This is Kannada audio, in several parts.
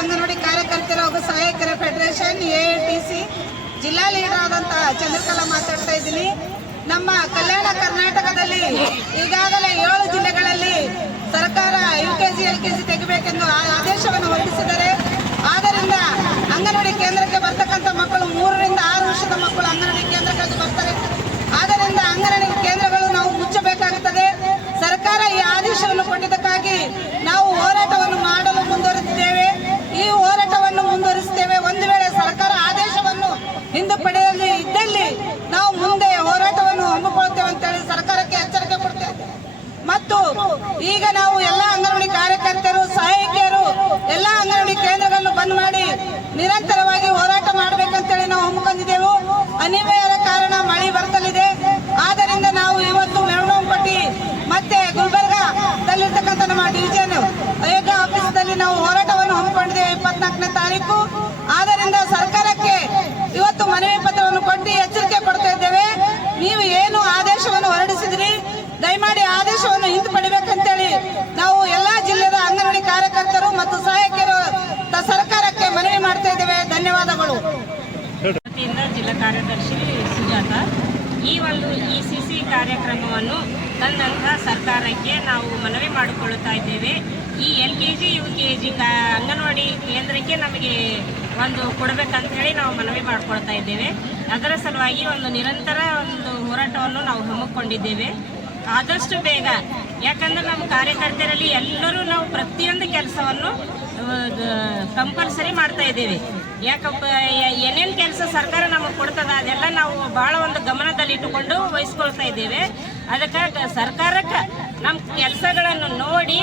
ಅಂಗನವಾಡಿ ಕಾರ್ಯಕರ್ತರ ಹಾಗೂ ಸಹಾಯಕರ ಫೆಡರೇಷನ್ ಎ ಜಿಲ್ಲಾ ಲೀಡರ್ ಆದಂತ ಚಂದ್ರಕಲಾ ಮಾತಾಡ್ತಾ ಇದ್ದೀನಿ. ನಮ್ಮ ಕಲ್ಯಾಣ ಕರ್ನಾಟಕದಲ್ಲಿ ಈಗಾಗಲೇ ಏಳು ಜಿಲ್ಲೆಗಳಲ್ಲಿ ಸರ್ಕಾರ U K G L K G ತೆಗಿಬೇಕೆಂದು ಆದೇಶವನ್ನು ಹೊರಡಿಸಿದ್ದಾರೆ. ಆದ್ದರಿಂದ ಅಂಗನವಾಡಿ ಕೇಂದ್ರಕ್ಕೆ ಬರ್ತಕ್ಕಂಥ ಮಕ್ಕಳು ಮೂರರಿಂದ ಆರು ವರ್ಷದ ಮಕ್ಕಳು ಅಂಗನವಾಡಿ ಕೇಂದ್ರಕ್ಕೆ ಬರ್ತಾರೆ ಆದ್ದರಿಂದ ಅಂಗನವಾಡಿ ಕೇಂದ್ರಗಳು ನಾವು ಮುಚ್ಚಬೇಕಾಗುತ್ತದೆ ಸರ್ಕಾರ ಈ ಆದೇಶವನ್ನು ಕೊಟ್ಟಿದ್ದಕ್ಕಾಗಿ ನಾವು ಹೋರಾಟವನ್ನು ಮಾಡಲು ಮುಂದುವರಿಸಿದ್ದೇವೆ ಈ ಹೋರಾಟವನ್ನು ಮುಂದುವರಿಸುತ್ತೇವೆ ಒಂದು ವೇಳೆ ಸರ್ಕಾರ ಆದೇಶವನ್ನು ಹಿಂದೆ ಪಡೆಯಲು ಇದ್ದಲ್ಲಿ ನಾವು ಮುಂದೆ ಹೋರಾಟವನ್ನು ಹಮ್ಮಿಕೊಳ್ತೇವೆ ಅಂತೇಳಿ ಸರ್ಕಾರಕ್ಕೆ ಎಚ್ಚರಿಕೆ ಕೊಡ್ತೇವೆ ಮತ್ತು ಈಗ ನಾವು ಎಲ್ಲ ಅಂಗನವಾಡಿ ಕಾರ್ಯಕರ್ತರು, ಸಹಾಯಕಿಯರು ಎಲ್ಲ ಅಂಗನವಾಡಿ ಕೇಂದ್ರಗಳನ್ನು ಬಂದ್ ಮಾಡಿ ನಿರಂತರವಾಗಿ ಹೋರಾಟ ಮಾಡಬೇಕಂತೇಳಿ ನಾವು ಹಮ್ಮಿಕೊಂಡಿದ್ದೆವು ಅನಿವಾರ್ಯ ಕಾರಣ ಮಳೆ ಬರ್ತಲಿದೆ. ಆದ್ದರಿಂದ ನಾವು ಇವತ್ತು ಮೆರವಣಿಗೆ ಮತ್ತೆ ಗುಲ್ಬರ್ಗಾದಲ್ಲಿರ್ತಕ್ಕಂಥ ನಮ್ಮ ಡಿವಿಷನ್ ಅಯೋಗ್ಯ ಆಫೀಸ್ದಲ್ಲಿ ನಾವು ಹೋರಾಟವನ್ನು ಹಮ್ಮಿಕೊಂಡಿದ್ದೇವೆ. ಇಪ್ಪತ್ನಾಲ್ಕನೇ ತಾರೀಕು ಆದ್ದರಿಂದ ಸರ್ಕಾರಕ್ಕೆ ಇವತ್ತು ಮನವಿ ಪತ್ರವನ್ನು ಕೊಟ್ಟು ಎಚ್ಚರಿಕೆ ಕೊಡ್ತಾ ಇದ್ದೇವೆ ನೀವು ಏನು ಆದೇಶವನ್ನು ಹೊರಡಿಸಿದ್ರಿ ದಯಮಾಡಿ ಆದೇಶವನ್ನು ಹೇಳಿ ನಾವು ಎಲ್ಲಾ ಜಿಲ್ಲೆಯ ಅಂಗನವಾಡಿ ಕಾರ್ಯಕರ್ತರು ಮತ್ತು ಸಹಾಯಕರು ಸರ್ಕಾರಕ್ಕೆ ಮನವಿ ಮಾಡ್ತಾ ಇದ್ದೇವೆ. ಧನ್ಯವಾದಗಳು. ಜಿಲ್ಲಾ ಕಾರ್ಯದರ್ಶಿ ಸುಜಾತ, ಈ ಒಂದು ಈ ಸಿಸಿ ಕಾರ್ಯಕ್ರಮವನ್ನು ತಂದಂಥ ಸರ್ಕಾರಕ್ಕೆ ನಾವು ಮನವಿ ಮಾಡಿಕೊಳ್ಳುತ್ತಾ ಇದ್ದೇವೆ. ಈ L K G, U K G anganwadi ಕೇಂದ್ರಕ್ಕೆ ನಮಗೆ ಒಂದು ಕೊಡಬೇಕಂತ ಹೇಳಿ ನಾವು ಮನವಿ ಮಾಡಿಕೊಳ್ತಾ ಇದ್ದೇವೆ. ಅದರ ಸಲುವಾಗಿ ಒಂದು ನಿರಂತರ ಒಂದು ಹೋರಾಟವನ್ನು ನಾವು ಹಮ್ಮಿಕೊಂಡಿದ್ದೇವೆ. ಆದಷ್ಟು ಬೇಗ. ಯಾಕಂದ್ರೆ ನಮ್ಮ ಕಾರ್ಯಕರ್ತರಲ್ಲಿ ಎಲ್ಲರೂ ನಾವು ಪ್ರತಿಯೊಂದು ಕೆಲಸವನ್ನು ಕಂಪಲ್ಸರಿ ಮಾಡ್ತಾ ಇದ್ದೀವಿ. ಯಾಕಪ್ಪ ಏನೇನು ಕೆಲಸ ಸರ್ಕಾರ ನಮಗೆ ಕೊಡ್ತದ ಅದೆಲ್ಲ ನಾವು ಬಹಳ ಒಂದು ಗಮನದಲ್ಲಿ ಇಟ್ಟುಕೊಂಡು ವಹಿಸ್ಕೊಳ್ತಾ ಇದ್ದೇವೆ. ಅದಕ್ಕೆ ಸರ್ಕಾರಕ್ಕೆ ನಮ್ಮ ಕೆಲಸಗಳನ್ನು ನೋಡಿ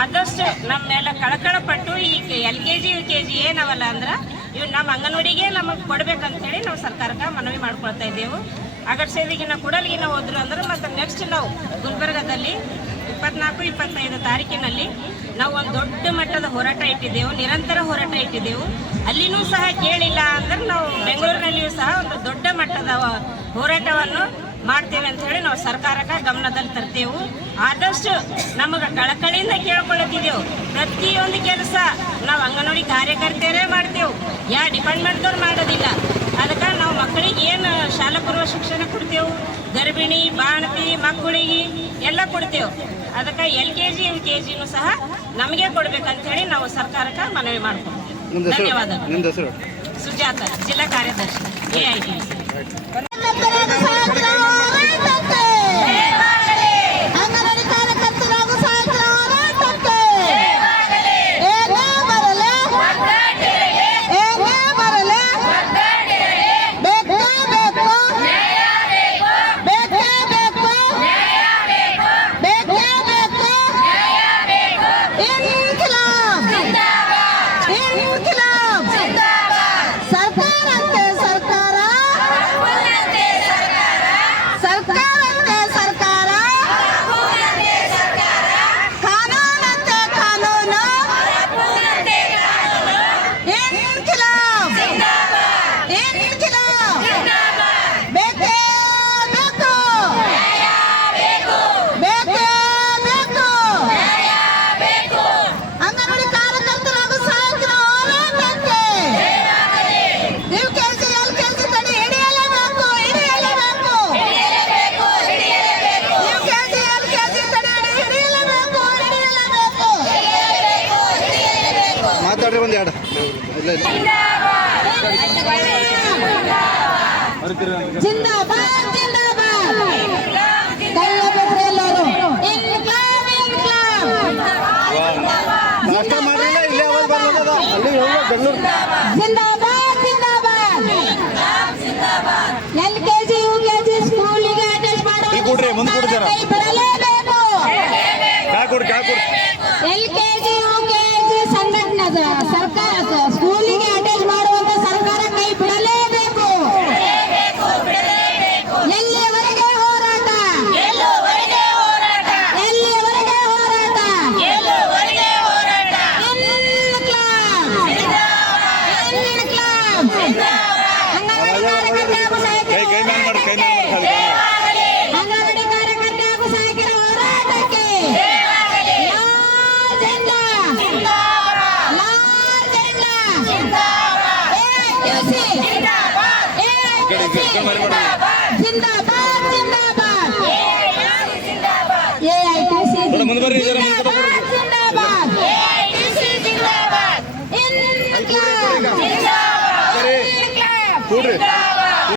ಆದಷ್ಟು ನಮ್ಮ ಮೇಲೆ ಕಳಕಳ ಪಟ್ಟು ಈ L K G, U K G ಏನವಲ್ಲ ಅಂದ್ರೆ ಇವ್ ನಮ್ಮ ಅಂಗನವಾಡಿಗೆ ನಮಗೆ ಕೊಡ್ಬೇಕಂತ ಹೇಳಿ ನಾವು ಸರ್ಕಾರಕ್ಕೆ ಮನವಿ ಮಾಡ್ಕೊಳ್ತಾ ಇದ್ದೇವೆ. ಅಗರ್ಸೇದಿಗಿನ ಕೊಡಲಿಗಿನ ಹೋದ್ರು ಅಂದ್ರೆ ಮತ್ತೆ ನೆಕ್ಸ್ಟ್ ನಾವು ಗುಲ್ಬರ್ಗದಲ್ಲಿ ಇಪ್ಪತ್ನಾಲ್ಕು, ಇಪ್ಪತ್ತೈದು ತಾರೀಕಿನಲ್ಲಿ ನಾವು ಒಂದು ದೊಡ್ಡ ಮಟ್ಟದ ಹೋರಾಟ ಇಟ್ಟಿದ್ದೆವು, ನಿರಂತರ ಹೋರಾಟ ಇಟ್ಟಿದ್ದೆವು. ಅಲ್ಲಿನೂ ಸಹ ಕೇಳಿಲ್ಲ ಅಂದ್ರೆ ನಾವು ಬೆಂಗಳೂರಿನಲ್ಲಿಯೂ ಸಹ ಒಂದು ದೊಡ್ಡ ಮಟ್ಟದ ಹೋರಾಟವನ್ನು ಮಾಡ್ತೇವೆ ಅಂತ ಹೇಳಿ ನಾವು ಸರ್ಕಾರಕ್ಕೆ ಗಮನದಲ್ಲಿ ತರ್ತೇವೆ. ಆದಷ್ಟು ನಮಗೆ ಕಳಕಳಿಯಿಂದ ಕೇಳ್ಕೊಳ್ಳುತ್ತಿದ್ದೆವು. ಪ್ರತಿಯೊಂದು ಕೆಲಸ ನಾವು ಅಂಗನವಾಡಿ ಕಾರ್ಯಕರ್ತೆಯರೇ ಮಾಡ್ತೇವೆ. ಯಾವ ಡಿಪಾರ್ಟ್ಮೆಂಟ್ದವ್ರು ಮಾಡೋದಿಲ್ಲ ಅದಕ್ಕೆ ನಾವು ಮಕ್ಕಳಿಗೆ ಏನು ಶಾಲಾ ಪೂರ್ವ ಶಿಕ್ಷಣ ಕೊಡ್ತೇವೆ. ಗರ್ಭಿಣಿ ಬಾಣತಿ ಮಕ್ಕಳಿಗೆ ಎಲ್ಲ ಕೊಡ್ತೇವೆ. ಅದಕ್ಕೆ L K G L K ಜಿನೂ ಸಹ ನಮಗೆ ಕೊಡ್ಬೇಕಂತ ಹೇಳಿ ನಾವು ಸರ್ಕಾರಕ್ಕೆ ಮನವಿ ನಿಮ್ದು ಧನ್ಯವಾದಗಳು. ಸುಜಾತ ಜಿಲ್ಲಾ ಕಾರ್ಯದರ್ಶಿ ಎ ಐ கொஞ்சம் ஆட இல்ல. இல்ல ಮುಂದೆ ಬರ್ರಿ